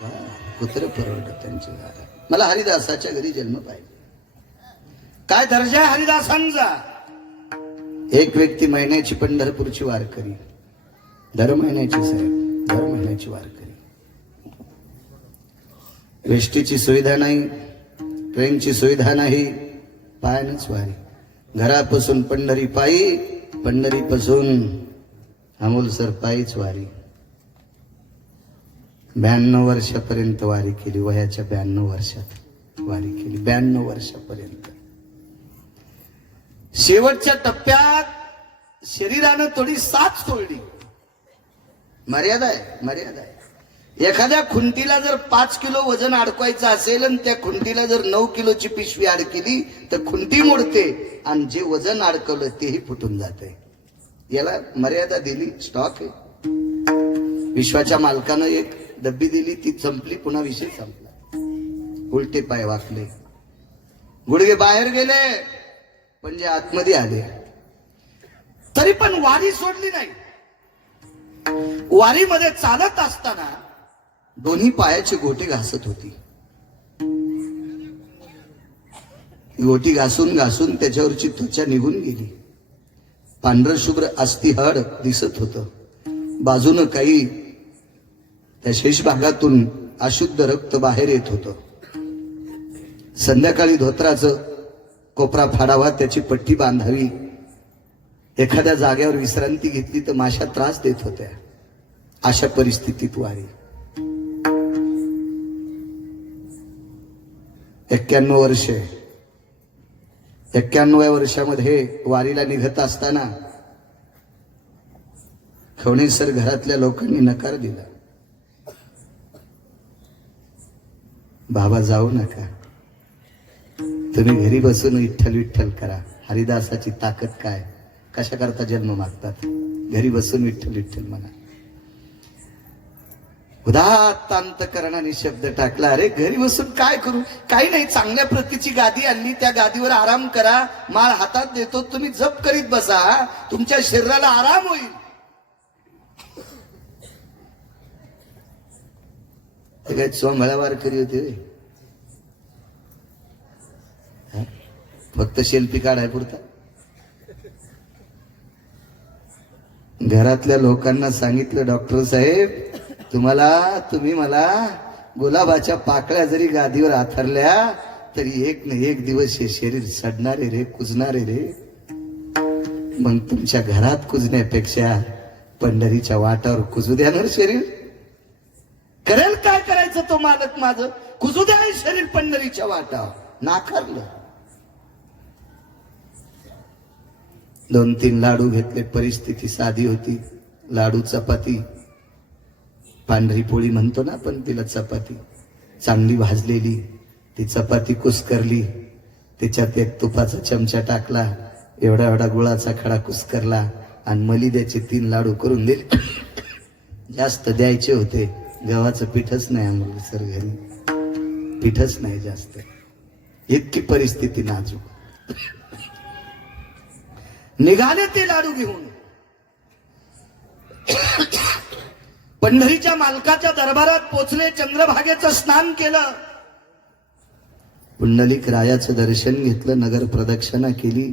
कुत्र परवडत त्यांची दारा. मला हरिदासाच्या घरी जन्म पाहिजे. काय दर्जा आहे हरिदासांचा. एक व्यक्ती महिन्याची पंढरपूरची वारकरी, दर महिन्याची साहेब, दर महिन्याची वारकरी. वेष्टीची सुविधा नाही, ट्रेनची सुविधा नाही, पायानंच वारी. घरापासून पंढरी पायी, पंढरीपासून अमोलसर पायीच वारी. 92 वर्षापर्यंत वारी केली. वयाच्या 92 वर्षात वारी केली. 92 वर्षापर्यंत. शेवटच्या टप्प्यात शरीरानं थोडी साथ सोडली. मर्यादा आहे, मर्यादा आहे. एखाद्या खुंटीला जर 5 किलो वजन अडकवायचं असेल आणि त्या खुंटीला जर 9 किलोची पिशवी अडकली तर खुंटी मोडते आणि जे वजन अडकवलं तेही फुटून जाते. याला मर्यादा दिली. स्टॉक आहे. विश्वाच्या मालकानं एक डब्बी दिली, ती संपली, पुन्हा विषय संपला. उलटे पाय वाकले, गुडघे बाहेर गेले, म्हणजे आतमध्ये आले, तरी पण वारी सोडली नाही. वारीमध्ये चालत असताना दोन्ही पायाची गोटी घासत होती. गोटी घासून घासून त्याच्यावरची त्वचा निघून गेली. पांढर शुभ्र अस्ती हाड दिसत होतं. बाजूनं काही त्या शेष भागातून अशुद्ध रक्त बाहेर येत होतं. संध्याकाळी धोत्राचं कोपरा फाडावा, त्याची पट्टी बांधावी, एखाद्या जागेवर विश्रांती घेतली तर माशा त्रास देत होत्या. अशा परिस्थितीत वारी. 91 वर्षे. 91व्या वर्षामध्ये वारीला निघत असताना खवणेसर घरातल्या लोकांनी नकार दिला. बाबा जाऊ नका, तुम्ही घरी बसून विठ्ठल विठ्ठल करा. हरिदासाची ताकद काय, कशा करता जन्म मागतात. घरी बसून विठ्ठल विठ्ठल म्हणा. उदात्त अंतकरणाने शब्द टाकला. अरे घरी बसून काय करू, काही नाही, चांगल्या प्रतीची गादी आणली, त्या गादीवर आराम करा, माळ हातात देतो, तुम्ही जप करीत बसा, तुमच्या शरीराला आराम होईल. काय चोंबळा वारकरी होते, फक्त सेल्फी काढाय पुरता. घरातल्या लोकांना सांगितलं, डॉक्टर साहेब तुम्ही मला गुलाबाच्या पाकळ्या जरी गादीवर आथरल्या तरी एक ना एक दिवस हे शरीर सडणारे रे, कुजणारे रे. मग तुमच्या घरात कुजण्यापेक्षा पंढरीच्या वाटावर कुजू द्या शरीर. करेल काय करायचं तो मालक माझं, कुजू द्या शरीर पंढरीच्या वाटावर. नाकारलं. 2-3 लाडू घेतले. परिस्थिती साधी होती. लाडू, चपाती, पांढरी पोळी म्हणतो ना आपण तिला, चपाती चांगली भाजलेली. ती चपाती कुस्करली, त्याच्यात एक तुपाचा चमचा टाकला, एवढा एवढा गुळाचा खडा कुस्करला आणि मलिद्याचे 3 लाडू करून दिले. जास्त द्यायचे होते. गव्हाचं पीठच नाही आम्हाला सर घरी, पीठच नाही जास्त. इतकी परिस्थिती नाजूक. निघाले ते लाडू घेऊन. पंढरीच्या मालकाच्या दरबारात पोचले. चंद्रभागेचं स्नान केलं. पुंडलिक रायाचं दर्शन घेतलं. नगर प्रदक्षिणा केली.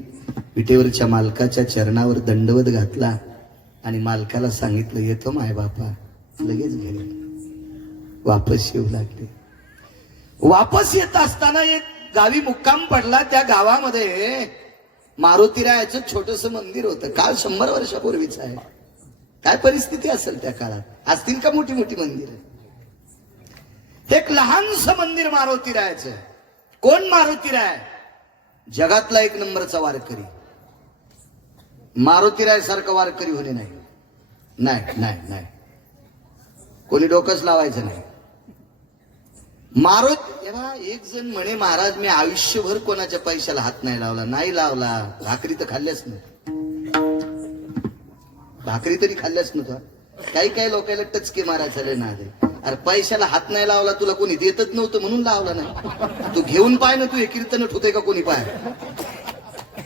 विटेवरच्या मालकाच्या चरणावर दंडवत घातला आणि मालकाला सांगितलं, येतो माय बापा. लगेच गेले. वापस येऊ लागले. वापस येत असताना एक गावी मुक्काम पडला. त्या गावामध्ये मारुतीरायाचं छोटस मंदिर होतं. काळ 100 वर्षापूर्वीच आहे. काय परिस्थिती असेल त्या काळात, असतील का मोठी मोठी मंदिर. एक लहानसं मंदिर मारुतीरायाचं. कोण मारुतीराय? जगातला 1 नंबरचा वारकरी. मारुतीराय सारखं वारकरी होणे नाही, नाही नाही नाही, कोणी डोकंच लावायचं नाही. एक जण म्हणे, महाराज मी आयुष्यभर कोणाच्या पैशाला हात नाही लावला. नाही लावला. भाकरी तर खाल्ल्याच नव्हत्या. भाकरी तरी खाल्ल्याच नव्हता. काही काही लोकांना टचके मारायचा ना. अरे पैशाला हात नाही लावला, तुला कोणी देतच नव्हतं म्हणून लावला नाही. तू घेऊन पाय ना, तू हे कीर्तन ठेवतोय का कोणी पाय.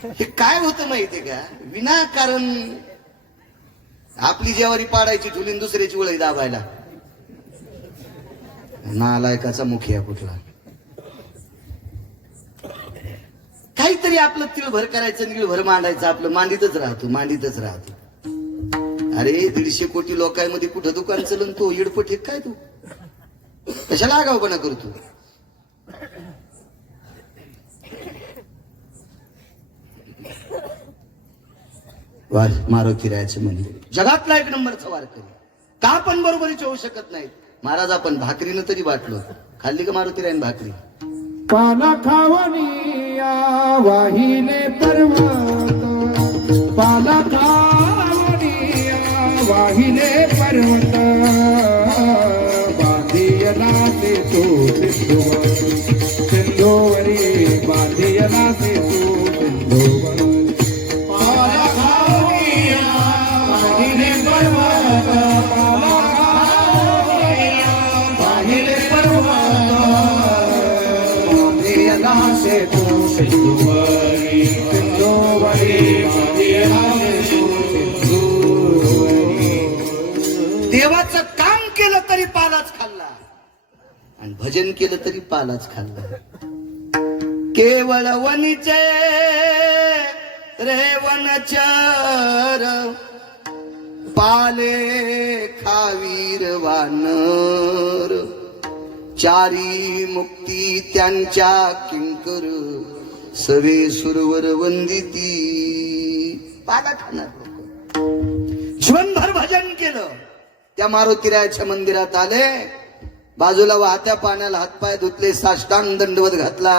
हे काय होतं माहितीये का, विनाकारण आपली जेवारी पाडायची ठुलीन दुसऱ्याची वळी दाबायला. नालायकाचा मुखिया कुठला. काहीतरी आपलं तिळभर करायचं, निळभर मांडायचं, आपलं मांडीतच राहतो. अरे 150 कोटी लोकांमध्ये कुठं दुकान चलन, तो येडपट काय तू कशाला आगाऊपणा करतो. मारुतीरायाचं मंदिर जगातला 1 नंबरचा वारकरी. का पण बरोबरीच होऊ शकत नाही. महाराज आपण भाकरीनं तरी वाटलो. खाल्ली का मारुतीरायन भाकरी? पाला खावनिया वाहिले पर्वत, पाला खावनिया वाहिले पर्वत, बांधियला ते तो सिंधुवरी, बांधियला ते तो सिंधुवरी. पाला खावनिया वाहिले पर्वत, पाला खावनिया वाहिले पर्वत, से तू सिंधुवरी, सिंधुवरी, देवाचं काम केलं तरी पालाच खाल्ला आणि भजन केलं तरी पालाच खाल्ला. केवळ वनीचे रे वनचर, पाले खावीर वानर, चारी मुक्ती त्यांच्या किंकर, सवे सुरवर वंदिती. पाला खाणार लोक. जीवनभर भजन केलं. त्या मारुतीरायाच्या मंदिरात आले, बाजूला वाहत्या पाण्याला हातपाय धुतले, साष्टांग दंडवत घातला,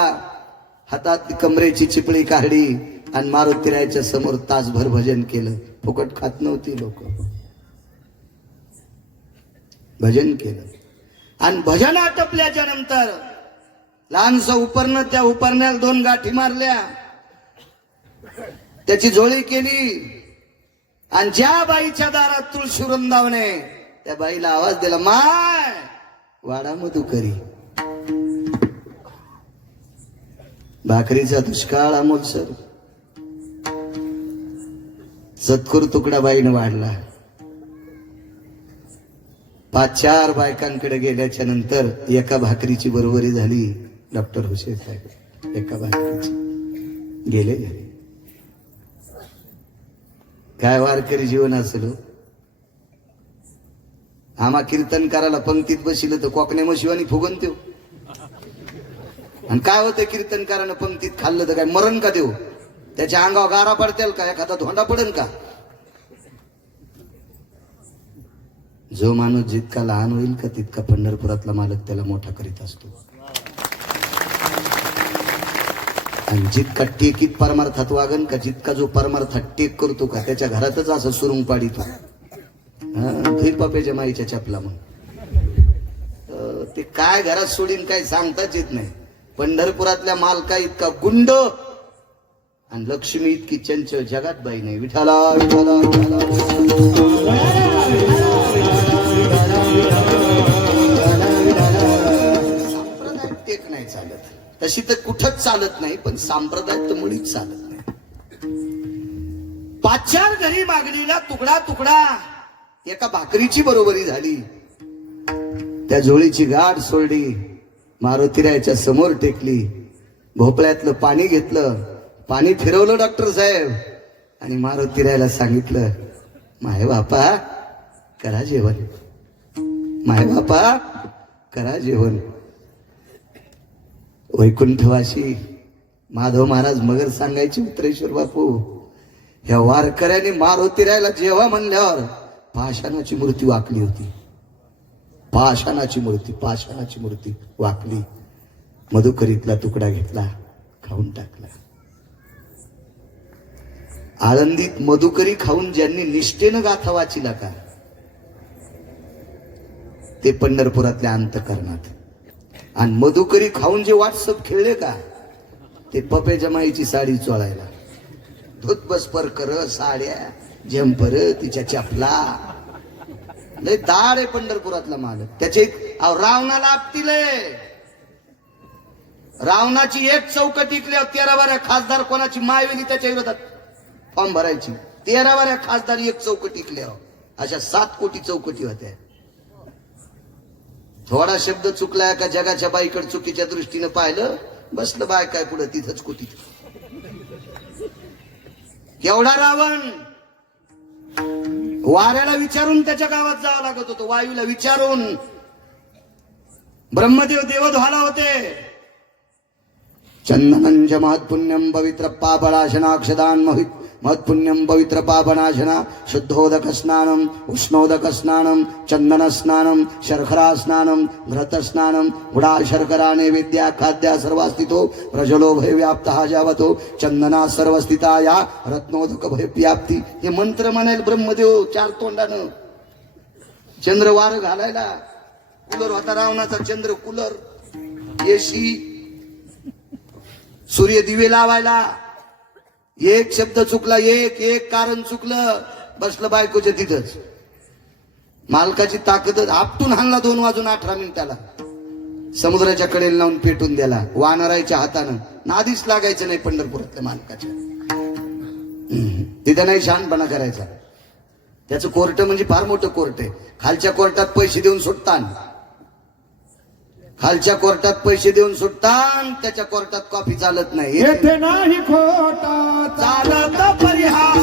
हातात कमरेची चिपळी काढली आणि मारुतीरायाच्या समोर तासभर भजन केलं. फुकट खात नव्हती लोक, भजन केलं. आणि भजन आटपल्याच्या नंतर लहानसं उपरणं, त्या उपरण्याला 2 गाठी मारल्या, त्याची झोळी केली आणि ज्या बाईच्या दारात तुळशी वृंदावने, त्या बाईला आवाज दिला, माय वाडा मधुकरी. भाकरीचा दुष्काळ अमोलसर. सत्कुर तुकडा बाईनं वाढला. 5-4 बायकांकडे गेल्याच्या नंतर एका भाकरीची बरोबरी झाली. डॉक्टर हुसेन साहेब एका भाकरीची गेले. काय वारकरी जीवन असेल. आम्हा कीर्तनकाराला पंक्तीत बसिल तर कोकणे मशिवानी फुगन देऊ. आणि काय होतं, कीर्तनकारानं पंक्तीत खाल्लं तर काय मरण का देऊ? त्याच्या अंगावर गारा पडतील का? एखादा धोंडा पडेल का? जो माणूस जितका लहान होईल का तितका पंढरपुरातला मालक त्याला मोठा करीत असतो. आणि जितका टेकीत परमार्थात वागन का, जितका जो परमार्थात टेक करतो का, त्याच्या घरातच असं सुरुंग पाडितो. फिर पपेच्या माईच्या चपला. मग ते काय घरात सोडीन काय सांगताच येत नाही. पंढरपुरातल्या मालका इतका गुंड आणि लक्ष्मी इतकी चंचल जगात बाई नाही. विठाला विठाला विठाला. सांप्रदायिक टेक नाही चालत, तशी तर कुठंच चालत नाही, पण सांप्रदायिक तर मुळीच चालत नाही. 5-4 घरी मागणीला तुकडा तुकडा एका भाकरीची बरोबरी झाली. त्या झोळीची गाठ सोडली, मारुतीरायाच्या समोर टेकली, भोपळ्यातलं पाणी घेतलं, पाणी फिरवलं डॉक्टर साहेब आणि मारुतीरायाला सांगितलं, माय बापा करा जेवण, माय बापा करा जेवण. वैकुंठवासी माधव महाराज मगर सांगायचे, उत्तरेश्वर बापू, ह्या वारकऱ्याने मारुतीरायाला जेव्हा म्हणल्यावर पाषाणाची मूर्ती वाकली होती. पाषाणाची मूर्ती वाकली. मधुकरीतला तुकडा घेतला, खाऊन टाकला. आळंदीत मधुकरी खाऊन ज्यांनी निष्ठेनं गाथा वाचिला का, ते पंढरपुरातल्या अंतकरणात. आणि मधुकरी खाऊन जे व्हॉट्सअप खेळले का, ते पपे जमाईची साडी चोळायला. धुत बस पर कर, साड्या जंपर, तिच्या चपला. लय दाड आहे पंढरपुरातला मालक. त्याचे रावणाला आपतील. रावणाची एक चौकट टिकल्यावर 13 खासदार कोणाची मायवेली त्याच्या विरोधात फॉर्म भरायची. 13 खासदार एक चौकट टिकल्यावर अशा 7 कोटी चौकटी होत्या. थोडा शब्द चुकलाय का जगाच्या बाईकडे चुकीच्या दृष्टीनं पाहिलं, बसलं बाय काय पुढे तिथंच कुठीत. एवढा रावण वाऱ्याला विचारून त्याच्या गावात जावं लागत होतं, वायूला विचारून. ब्रह्मदेव देवध्वाला होते. चंदनंच महत्पुण्यम पवित्र पापनाशनाक्षदान महत्पुण्यम पवित्र पापनाशना शुद्धोदक स्नानम उष्णोदक स्नानम चंदन स्नानम शर्करा स्नानम घृत स्नानम गुडा शर्करा नैवेद्या खाद्या सर्वास्थितो प्रजलो भय व्याप्त जावतो चंदना सर्वस्थिता या रत्नोदक भय व्याप्ती. हे मंत्र म्हणाल ब्रह्मदेव 4 तोंडानं. चंद्र वार घालायला, कूलर होता रावणाचा चंद्र कूलर, एसी, सूर्य दिवे लावायला. एक शब्द चुकला, एक कारण चुकलं, बसलं बायकोच्या तिथंच. मालकाची ताकद आपटून हाणला 2 वाजून 18 मिनिटाला. समुद्राच्या कडेला लावून पेटून द्याला वानराच्या हातानं. नादीच लागायचं नाही पंढरपुरातल्या मालकाच्या. तिथं नाही शहाणपणा करायचा. त्याचं कोर्ट म्हणजे फार मोठं कोर्ट आहे. खालच्या कोर्टात पैसे देऊन सुटतान, खालच्या कोर्टात पैसे देऊन सुटतान, त्याच्या कोर्टात कॉफी चालत नाही. येथे नाही खोटा चालत परिहार,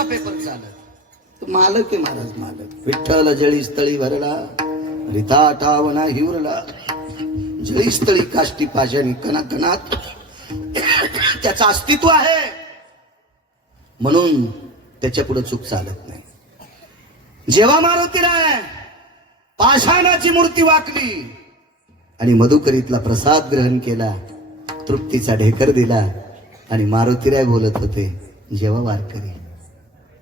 पेपर चालत. मालक आहे महाराज, मालक. विठ्ठल जळी स्थळी भरला, रिता टावना हिवरला. जळी स्थळी काष्टी पाषाणी कणाकणात त्याचं अस्तित्व आहे, म्हणून त्याच्या पुढे चूक चालत नाही. जेव्हा मारुतीराय पाषाणाची मूर्ती वाकली आणि मधुकरीतला प्रसाद ग्रहण केला, तृप्तीचा ढेकर दिला आणि मारुतीराय बोलत होते जेव्हा वारकरी.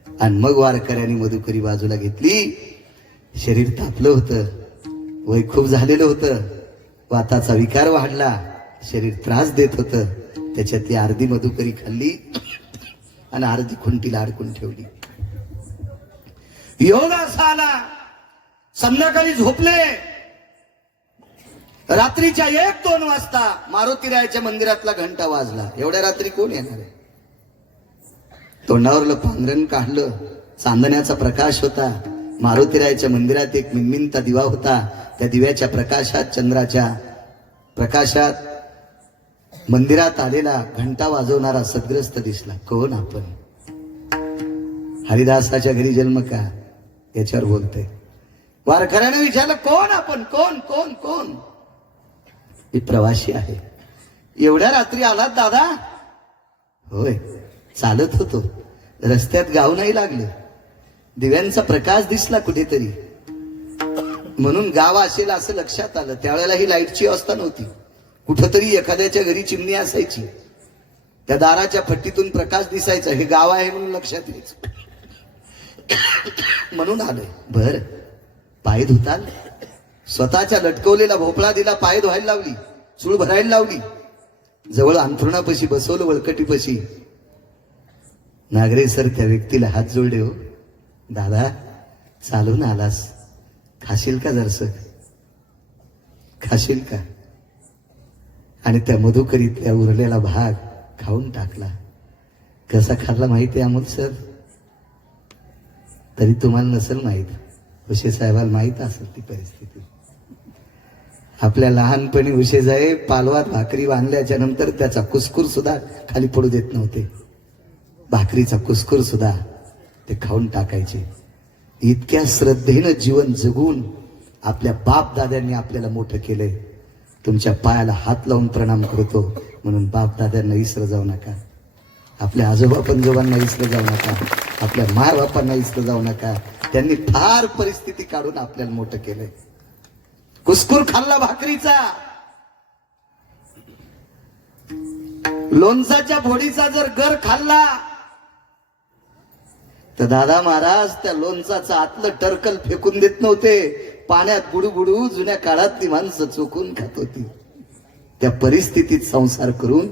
आणि मग वारकऱ्यांनी मधुकरी बाजूला घेतली. शरीर तापलं होतं, वय खूप झालेलं होतं, वाताचा विकार वाढला, शरीर त्रास देत होतं. त्याच्यातली अर्धी मधुकरी खाल्ली आणि अर्धी खुंटीला अडकून ठेवली. योग असा आला, संध्याकाळी झोपले. रात्रीच्या 1-2 वाजता मारुतीरायाच्या मंदिरातला घंटा वाजला. एवढ्या रात्री कोण येणार आहे? तोंडावरलं पांघरण काढलं, चांदण्याचा प्रकाश होता. मारुतीरायाच्या मंदिरात एक मिनमिनता दिवा होता. त्या दिव्याच्या प्रकाशात, चंद्राच्या प्रकाशात मंदिरात आलेला घंटा वाजवणारा सद्ग्रस्त दिसला. कोण आपण? हरिदासाच्या घरी जन्म का, याच्यावर बोलतोय. वारकऱ्याने विचारलं कोण आपण, कोण कोण कोण? मी प्रवासी आहे. एवढ्या रात्री आलात दादा? होय, चालत होतो, रस्त्यात गाव नाही लागलं, दिव्यांचा प्रकाश दिसला कुठेतरी, म्हणून गाव असेल असं लक्षात आलं. त्यावेळेला ही लाईटची अवस्था नव्हती. कुठंतरी एखाद्याच्या घरी चिमणी असायची, त्या दाराच्या फट्टीतून प्रकाश दिसायचा. हे गाव आहे म्हणून लक्षात यायचं, म्हणून आलंय. बर, पाय धुताल. स्वतःच्या लटकवलेला भोपळा दिला, पाय धुवायला लावली, चूळ भरायला लावली. जवळ अंथरुणापाशी बसवलं, वळकटीपाशी. नागरे सर त्या व्यक्तीला हात जोडले. हो दादा, चालून आलास, खाशील का जरसं, खाशील का? आणि त्या मधुकरीतल्या उरलेला भाग खाऊन टाकला. कसा खाल्ला माहिती आहे अमोल सर? तरी तुम्हाला नसेल माहित, उशे साहेबाला माहित असेल ती परिस्थिती. आपल्या लहानपणी उशे साहेब पालवात भाकरी बांधल्याच्या नंतर त्याचा कुस्कूर सुद्धा खाली पडू देत नव्हते. भाकरीचा कुस्कूर सुद्धा ते खाऊन टाकायचे. इतक्या श्रद्धेनं जीवन जगून आपल्या बाप दाद्यांनी आपल्याला मोठं केलंय. तुमच्या पायाला हात लावून प्रणाम करतो, म्हणून बाप दाद्यांना विसरत जाऊ नका. आपल्या आजोबा पंजोबांना विसरत जाऊ नका. आपल्या माय बापांना विसरत जाऊ नका. त्यांनी फार परिस्थिती काढून आपल्याला मोठं केलंय. कुस्कूर खाल्ला भाकरीचा. लोणचाच्या फोडीचा जर गर खाल्ला तर दादा महाराज त्या लोणचाचं आतलं टरकल फेकून देत नव्हते. पाण्यात बुडू बुडू जुन्या काळातली माणसं चोखून खात होती. त्या परिस्थितीत संसार करून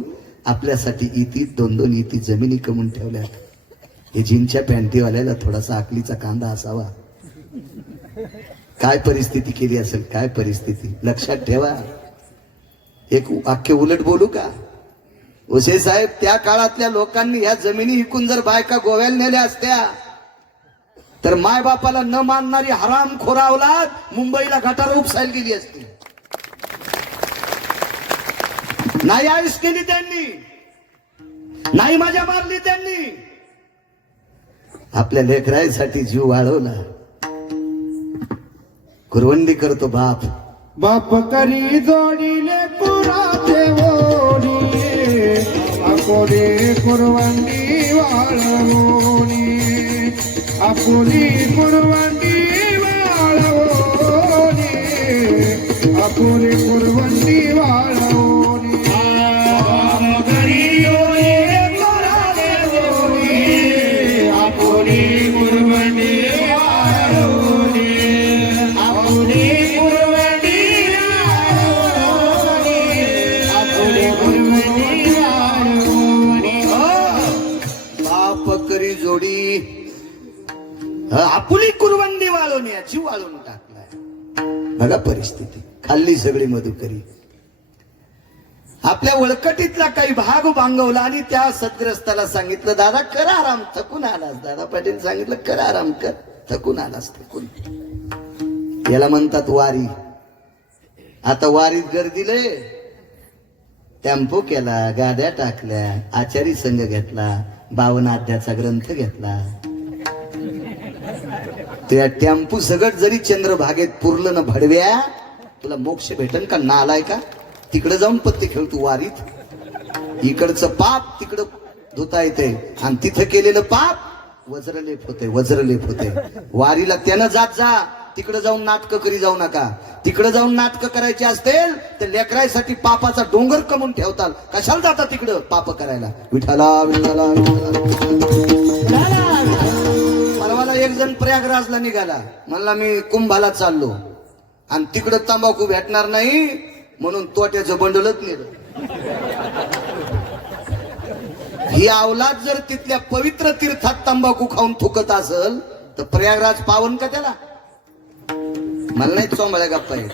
आपल्यासाठी इती 2-2 इती जमिनी कमवून ठेवल्या. हे जीनच्या पॅन्टीवाल्याला थोडासा आकलीचा कांदा असावा. काय परिस्थिती केली असेल, काय परिस्थिती लक्षात ठेवा. एक वाक्य उलट बोलू का? उसे साहेब, त्या काळातल्या लोकांनी ह्या जमिनी विकून जर बायका गोव्याला नेल्या असत्या तर मायबापाला न मानणारी हरामखोर औलाद मुंबईला गटार उपसायला गेली असती. नाही आयुष केली त्यांनी, नाही मजा मारली त्यांनी, आपल्या लेकरासाठी जीव वाढवला. कुरवंडी करतो बाप. बाप करी जोडीले कुराचे ओढी, आपुली कुरवंडी वाळवोनी, आपुली कुरवंडी वाळवोनी, आपुली कुरवंडी वाळवोनी. बाप करी जोडीले कुराचे ओढी, आपुली कुरवंडी वाळवोनी, आपुली जोडी आपुली कुरवंडी वाळवून याची वाळून टाकलाय. बघा परिस्थिती, खाल्ली सगळी मधुकरी. आपल्या वळकटीतला काही भाग बांगवला आणि त्या सद्ग्रस्ताला सांगितलं, दादा कर आराम, थकून आलास. दादा पाटील सांगितलं, कर आराम कर, थकून आलास, थकून. याला म्हणतात वारी. आता वारीत गर्दीले टेम्पो केला, गाड्या टाकल्या, आचारी संघ घेतला, 52 अध्यायाचा ग्रंथ घेतला. त्या टेम्पू सगळं जरी चंद्रभागेत पुरलं ना भडव्या, तुला मोक्ष भेटन का? नालाय का? तिकडे जाऊन पत्ते खेळ तू वारीत. इकडचं पाप तिकडं धुता येते आणि तिथं केलेलं पाप वज्रलेप होते, वज्रलेप होते. वारीला त्यानं जात जा, तिकडे जाऊन नाटकं करी जाऊ नका. तिकडे जाऊन नाटकं करायची असतील तर लेकरायसाठी पापाचा डोंगर कमवून ठेवताल. कशाला जाता तिकडं पाप करायला? विठाला विठाला परवाला एक जण प्रयागराजला निघाला, म्हणला मी कुंभाला चाललो आणि तिकडं तंबाखू भेटणार नाही म्हणून तोट्याचं बंडलच नेलं. ही अवलाद जर तिथल्या पवित्र तीर्थात तंबाखू खाऊन थुकत असेल तर प्रयागराज पावन का त्याला? मला नाही चोंबळ्या गप्पा आहेत,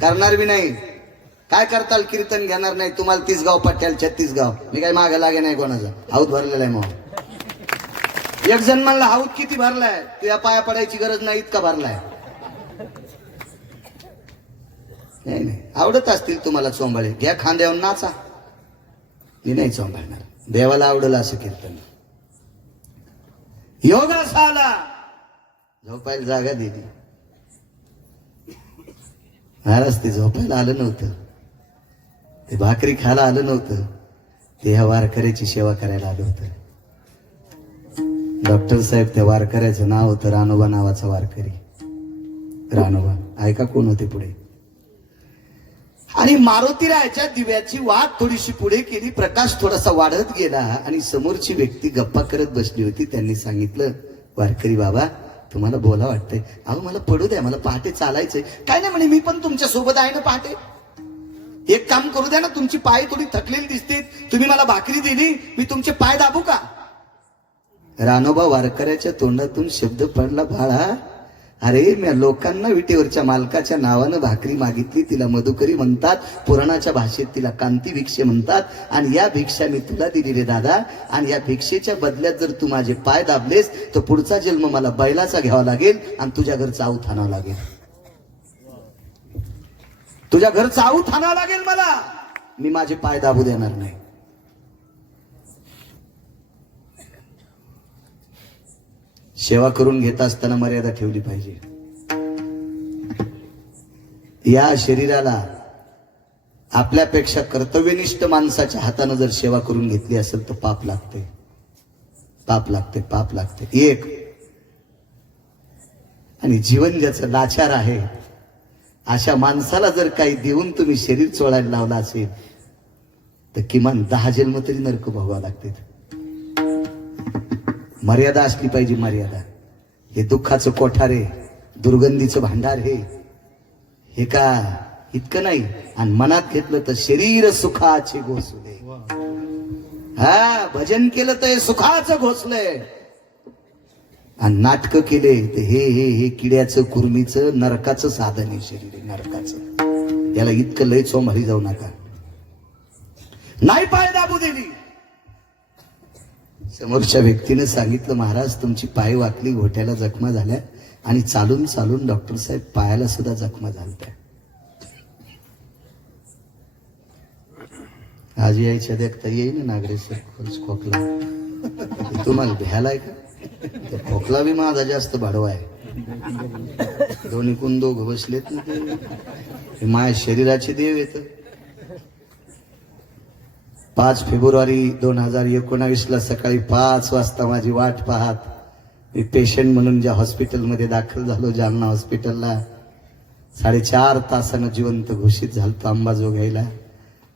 करणार बी नाही. काय करताल? कीर्तन घेणार नाही. तुम्हाला 30 गाव पट्ट्याला 36 गाव. मी काय मागे लागे नाही कोणाचा. हाऊत भरलेला आहे. मग एक जण म्हणला, हाऊत किती भरलाय? तुझ्या पाया पडायची गरज नाही इतका भरलाय. नाही नाही, आवडत असतील तुम्हाला चोंबळे, घ्या खांद्यावर नाचा. मी नाही चोंबळणार. देवाला आवडलं असं कीर्तन. योगा साला झोपायला जागा दिली. महाराज ते झोपायला आलं नव्हतं, ते भाकरी खायला आलं नव्हतं, ते ह्या वारकऱ्याची सेवा करायला आलं होतं. डॉक्टर साहेब, त्या वारकऱ्याचं नाव होतं रानोबा नावाचा वारकरी. रानोबा ऐका कोण होते पुढे. आणि मारुतीरायाच्या दिव्याची वाट थोडीशी पुढे केली, प्रकाश थोडासा वाढत गेला आणि समोरची व्यक्ती गप्पा करत बसली होती. त्यांनी सांगितलं, वारकरी बाबा तुम्हाला बोला वाटतंय? अहो मला पडू द्या, मला पहाटे चालायचंय. काय नाही म्हणे, मी पण तुमच्या सोबत आहे ना पहाटे. एक काम करू द्या ना, तुमची पाय थोडी थकलेली दिसते, तुम्ही मला भाकरी दिली, मी तुमचे पाय दाबू का? रानोबा वारकऱ्याच्या तोंडातून शब्द पडला, बाळा अरे मी लोकांना विटेवरच्या मालकाच्या नावानं भाकरी मागितली, तिला मधुकरी म्हणतात, पुराणाच्या भाषेत तिला कांती भिक्षे म्हणतात, आणि या भिक्षा मी तुला दिली रे दादा. आणि या भिक्षेच्या बदल्यात जर तू माझे पाय दाबलेस तर पुढचा जन्म मला बैलाचा घ्यावा लागेल आणि तुझ्या घरचा आऊत आणावं लागेल. तुझ्या घरचा आऊत आणावं लागेल मला. मी माझे पाय दाबू देणार नाही. सेवा करून घेत असताना मर्यादा ठेवली पाहिजे. या शरीराला आपल्यापेक्षा कर्तव्यनिष्ठ माणसाच्या हाताने जर सेवा करून घेतली असेल तर पाप लागते, पाप लागते, पाप लागते. एक आणि जीवन ज्याचं लाचार आहे अशा माणसाला जर काही देऊन तुम्ही शरीर चोळायला लावला असेल तर किमान 10 जन्म तरी नरक भोगावं लागते. मर्यादा असली पाहिजे, मर्यादा. हे दुःखाचं कोठारे, दुर्गंधीचं भांडार हे का इतकं नाही. आणि मनात घेतलं तर शरीर सुखाचे घोसले. हा भजन केलं तर हे सुखाचं घोसलंय. आणि नाटकं केले तर हे किड्याचं कुर्मीचं नरकाचं साधन आहे शरीर आहे, नरकाचं. याला इतकं लय चोमारी जाऊ नका. नाही पाय दाबू दिली. समोरच्या व्यक्तीने सांगितलं महाराज तुमची पाय वाकली, घोट्याला जखमा झाल्या आणि चालून चालून डॉक्टर साहेब पायाला सुद्धा जखमा झाल्या. आज यायच्या देखता येईन नागरेश्वर खोकला. तुम्हाला भ्यालाय का? ते खोकला बी माझा जास्त भाडवा आहे. दोन्ही कोण दोघं बसलेत ना ते माझ्या शरीराचे देव येत. 5 फेब्रुवारी 2019 सकाळी 5 वाजता माझी वाट पाहत मी पेशंट म्हणून ज्या हॉस्पिटलमध्ये दाखल झालो, जालना हॉस्पिटलला, 4.5 तासानं जिवंत घोषित झालतो अंबाजोगाईला.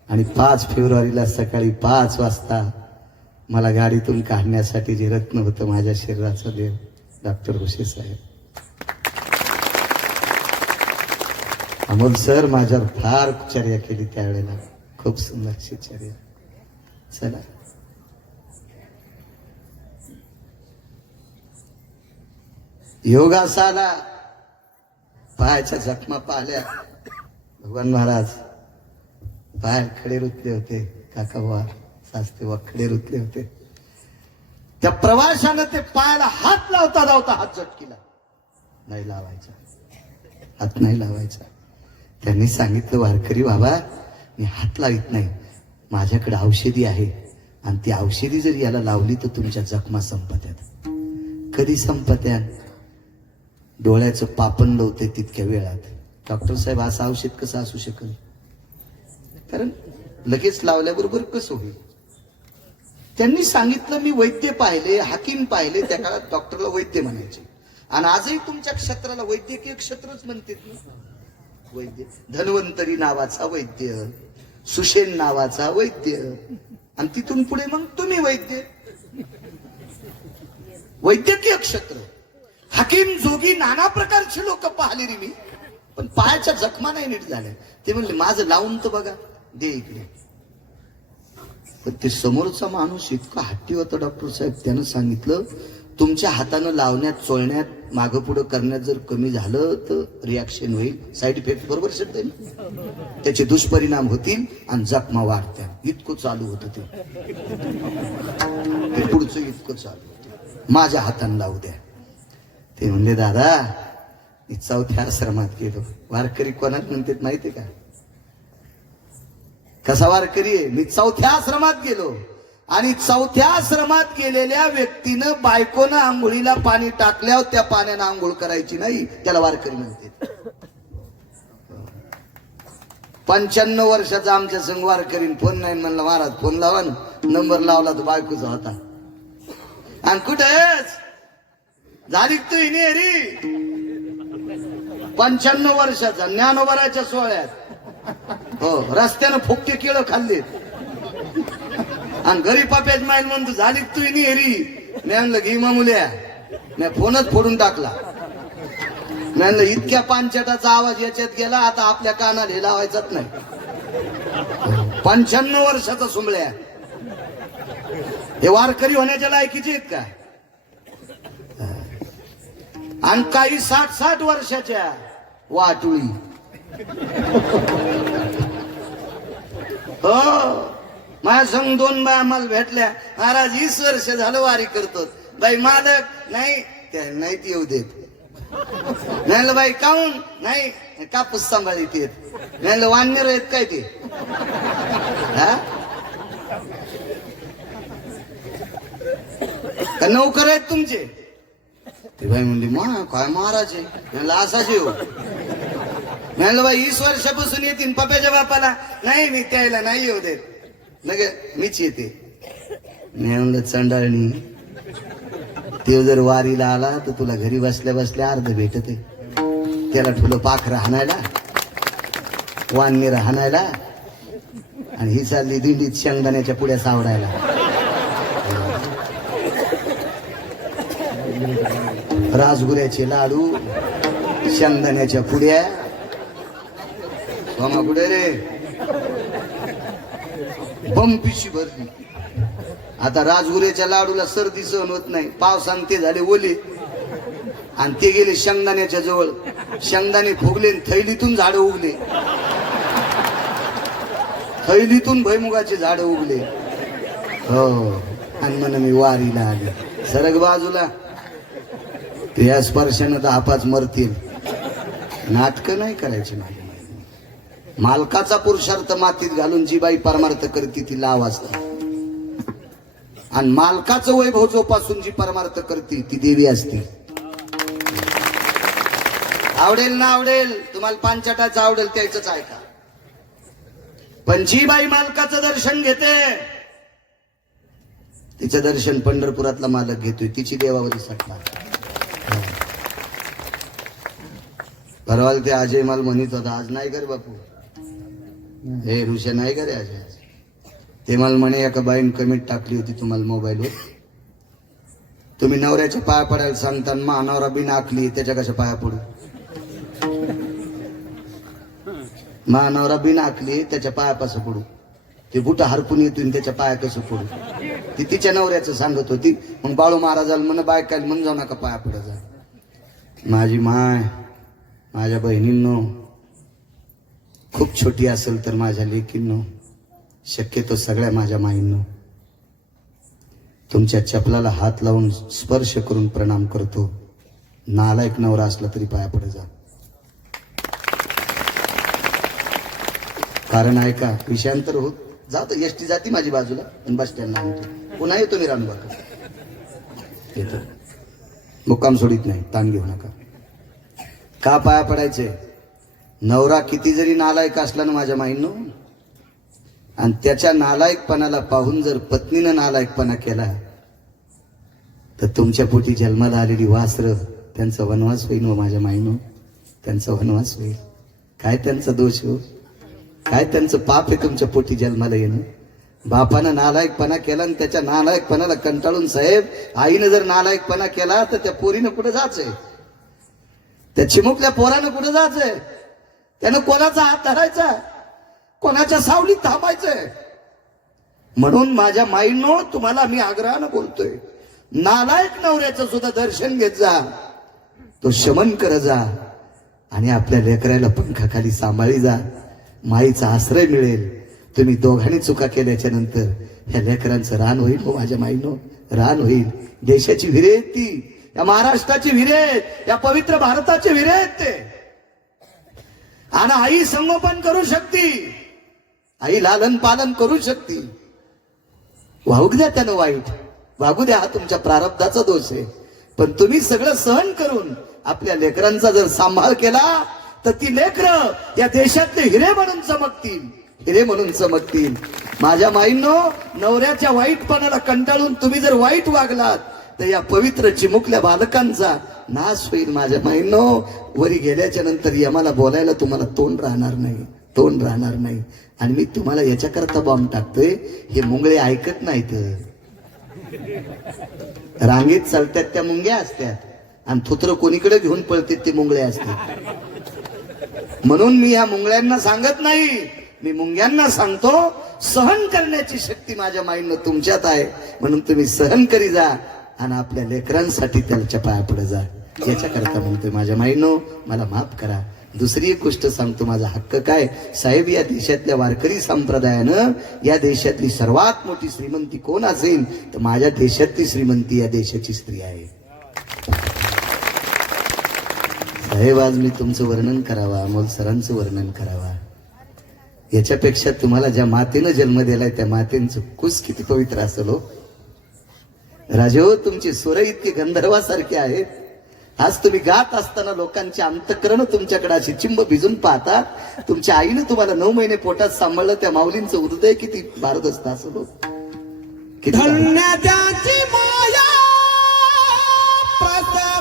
आणि 5 फेब्रुवारीला सकाळी 5 वाजता मला गाडीतून काढण्यासाठी जे रत्न होतं माझ्या शरीराचा देव डॉक्टर हुशे साहेब. अमोल सर माझ्यावर फार चर्या केली त्यावेळेला, खूप सुंदरशी चर्या. चला योगासाला पायाच्या जखमा पाहिल्या. भगवान महाराज पाय खडे रुतले होते, काका बुवा सासते बुवा खडे रुतले होते. त्या प्रवाशानं ते पायाला हात लावता लावता हात झटकीला. नाही लावायचा, हात नाही लावायचा. त्यांनी सांगितलं वारकरी बाबा मी हात लावित नाही, माझ्याकडे औषधी आहे आणि ती औषधी जर याला लावली तर तुमच्या जखमा संपत्यात. कधी संपत्या? डोळ्याचं पापण लावते तितक्या वेळात. डॉक्टर साहेब असं औषध कसं असू शकल? कारण लगेच लावल्याबरोबर कसं होईल? त्यांनी सांगितलं मी वैद्य पाहिले, हाकीम पाहिले. त्या काळात डॉक्टरला वैद्य म्हणायचे आणि आजही तुमच्या क्षेत्राला वैद्यकीय क्षेत्रच म्हणतात ना. वैद्य धन्वंतरी नावाचा वैद्य, सुशेन नावाचा वैद्य आणि तिथून पुढे मग तुम्ही वैद्य. वैद्यकीय क्षेत्र, हाकीम जोगी नाना प्रकारचे लोक पाहिले रे मी, पण पायाच्या जखमा नाही नीट झाल्या. ते म्हणले माझं लावून तर बघा, दे इकडे. पण ते समोरचा माणूस इतका हट्टी होता डॉक्टर साहेब, त्यानं सांगितलं तुमच्या हातानं लावण्यात चोळण्यात मागं पुढं करण्यात जर कमी झालं तर रिॲक्शन होईल, साईड इफेक्ट. बरोबर शब्द आहे, त्याचे दुष्परिणाम होतील आणि जखमा वाढत्या. इतकं चालू होतं ते पुढचं, इतकं चालू होतं. माझ्या हातानं लावू द्या. ते म्हणले दादा मी 4थ्या आश्रमात गेलो. वारकरी कोणात म्हणतात माहितीये का? कसा वारकरी आहे? मी 4थ्या आश्रमात गेलो आणि 4थ्या आश्रमात गेलेल्या व्यक्तीनं बायकोनं आंघोळीला पाणी टाकल्यावर त्या पाण्यानं आंघोळ करायची नाही, त्याला वारकरी म्हणते. 95 वर्षाचा आमच्या संग वारकरीन फोन नाही म्हणला महाराज फोन लावा ना. नंबर लावला तो बायकोचा होता. आणि कुठेच झाली तू रे 95 वर्षाचा ज्ञानोबराच्या सोहळ्यात. हो, रस्त्यानं फुकटे केळं खाल्ले आणि घरी पाप्याच माईल म्हणतो झाली तू हेरी. मी आणलं घे मुल्या, मी फोनच फोडून टाकला. मी आणलं इतक्या पानचटाचा आवाज याच्यात गेला, आता आपल्या कानाला हे लावायचाच नाही. 95 वर्षाचा सुंबळ्या. हे वारकरी होण्याच्या लायकीचे आहेत का? आणि काही 60 वर्षाच्या वाटुळी. हो, माझ्या संग 2 बाया मला भेटल्या. महाराज 20 वर्ष झालं वारी करतो. बाई मालक नाही, त्या नाहीत येऊ देत. नाही बाई काऊन नाही, कापूस सांभाळीत येत. नाही वानर आहेत काय ते? का नोकर आहेत तुमचे? ते बाई म्हणली मा काय महाराज आहे? म्हणलं असाच येऊ. म्हणलं बाई 20 वर्षापासून येतील पप्याच्या बापाला. नाही मी त्याला नाही येऊ देत. नग मीच येते. मी म्हणलं चंडाळणी, ते जर वारीला आला तर तुला घरी बसल्या बसल्या अर्ध भेटत आहे. त्याला ठुलं पाखरं हाणायला, वाननीर हाणायला आणि ही चालली दिंडीत शेंगदाण्याच्या पुड्या सावडायला. राजगुऱ्याचे लाडू, शेंगदाण्याच्या पुड्या. मामा कुठे रे? बंपिशी भरली. आता राजगुऱ्याच्या लाडूला सर्दी सहन होत नाही, पावसाने ते झाले ओले. आणि ते गेले शेंगदाण्याच्या जवळ. शेंगदाणे फुगले आणि थैलीतून झाडं उगले. थैलीतून भैमुगाचे झाडं उगले. हो, आणि म्हण मी वारीला आले. सरग बाजूला. या स्पर्शानं 10-5 मरतील. नाटक नाही करायची. माझी मालकाचा पुरुषार्थ मातीत घालून जी बाई परमार्थ करते ती लाव असते. आणि मालकाचं वैभव जोपासून जी परमार्थ करते ती देवी असते. आवडेल ना आवडेल, तुम्हाला पांचाटाचं आवडेल त्याच ऐका. पण जी बाई मालकाचं दर्शन घेते तिचं दर्शन पंढरपुरातला मालक घेतोय. तिची देवावरी सटणार. परवाल ते अजय मला म्हणत होता, आज नाही कर बापू, हे ऋषा नाही करे आज. ते मला म्हणे एका बाईन कमेंट टाकली होती तुम्हाला मोबाईलवर, तुम्ही नवऱ्याच्या पाया पडायला सांगता, नवरा बिन आखली त्याच्या कशा पाया पडू. नवरा बिन आखली त्याच्या पायापासून पडू. ते बुट हरपून येतून त्याच्या पाया कसं पडू. ती तिच्या नवऱ्याचं सांगत होती. मग बाळू महाराजाला म्हण बायकाल म्हण जाऊ नका पाया पडत जा. माझी माय, माझ्या बहिणींनो, खूप छोटी असेल तर माझ्या लेकींनो, शक्यतो सगळ्या माझ्या माईंनो, तुमच्या चपलाला हात लावून स्पर्श करून प्रणाम करतो. नालायक नवरा असला तरी पाया पडत जा. कारण ऐका, विषयांतर होत जातो. एसटी जाती माझी बाजूला आणि बस स्टँडला आणतो. पुन्हा येतो मी रामबाग येतो. मुक्काम सोडित नाही, ताण घेऊ नका. का पाया पडायचे? नवरा किती जरी नालायक असला ना माझ्या माईंनो, आणि त्याच्या नालायकपणाला पाहून जर पत्नीनं नालायकपणा केला तर तुमच्या पोटी जन्माला आलेली वासर त्यांचा वनवास होईल. व माझ्या माईंनो, त्यांचा वनवास होईल. काय त्यांचा दोष हो, काय त्यांचं पाप आहे तुमच्या पोटी जन्माला येणं. बापानं नालायकपणा केला आणि त्याच्या नालायकपणाला कंटाळून साहेब आईनं जर नालायकपणा केला तर त्या पोरीनं कुठं जायचंय? त्या चिमुकल्या पोरानं कुठं जायचंय? त्यानं कोणाचा हात धरायचा, कोणाच्या सावलीत थांबायचंय? म्हणून माझ्या माईंनो, तुम्हाला मी आग्रहानं बोलतोय, नालायक नवऱ्याचं सुद्धा दर्शन घेत जा, तो शमन कर जा, आणि आपल्या लेकराला पंखाखाली सांभाळी जा. माईचा आश्रय मिळेल. तुम्ही दोघांनी चुका केल्याच्या नंतर ह्या लेकरांचं रान होईल. हो माझ्या माईंनो, रान होईल. देशाची विरेत ती, या महाराष्ट्राची विरेत, या पवित्र भारताची विरेत ते. आणि आई संगोपन करू शकते, आई लालन पालन करू शकते. वाहू द्या त्यानं वाईट, वागू द्या, हा तुमच्या प्रारब्धाचा दोष आहे. पण तुम्ही सगळं सहन करून आपल्या लेकरांचा जर सांभाळ केला तर ती लेकरं या देशातले हिरे म्हणून चमकतील, हिरे म्हणून चमकतील. माझ्या माईंनो, नवऱ्याच्या वाईटपणाला कंटाळून तुम्ही जर वाईट वागलात तर या पवित्र चिमुकल्या बालकांचा नाश होईल. माझ्या माईंनो, वरी गेल्याच्या नंतर यमाला बोलायला तुम्हाला तोंड राहणार नाही, तोंड राहणार नाही. आणि मी तुम्हाला याच्याकरता बॉम्ब टाकतोय, हे मुंगळे ऐकत नाहीत. रांगेत चालतात त्या मुंग्या असतात, आणि थुत्र कोणीकडे घेऊन पळतात ते मुंगळे असतात. म्हणून मी ह्या मुंगळ्यांना सांगत नाही, मी मुंग्यांना सांगतो, सहन करण्याची शक्ती माझ्या माईंना तुमच्यात आहे. म्हणून तुम्ही सहन करी जा आणि आपल्या लेकरांसाठी त्याच्या पाया पुढे जा. याच्याकरता म्हणतोय माझ्या माईंनो, मला माफ करा. दुसरी एक गोष्ट सांगतो, माझा हक्क काय साहेब, या देशातल्या वारकरी संप्रदायानं या देशातली सर्वात मोठी श्रीमंती कोण असेल तर माझ्या देशातली श्रीमंती या देशाची स्त्री आहे. साहेब, आज मी तुमचं वर्णन करावा, अमोल सरांचं वर्णन करावा, याच्यापेक्षा तुम्हाला ज्या मातेनं जन्म दिलाय त्या मातेचं कुस किती पवित्र असेल हो. राजो, तुमची सुर इतकी गंधर्वासारखी आहेत. आज तुम्ही गात असताना लोकांची अंतकरण तुमच्याकडे अशी चिंब भिजून पाहतात. तुमच्या आईनं तुम्हाला 9 महिने पोटात सांभाळलं, त्या माऊलींचं हृदय किती भारदस्त असेल हो. किती धन्य त्याची माया प्रसन्न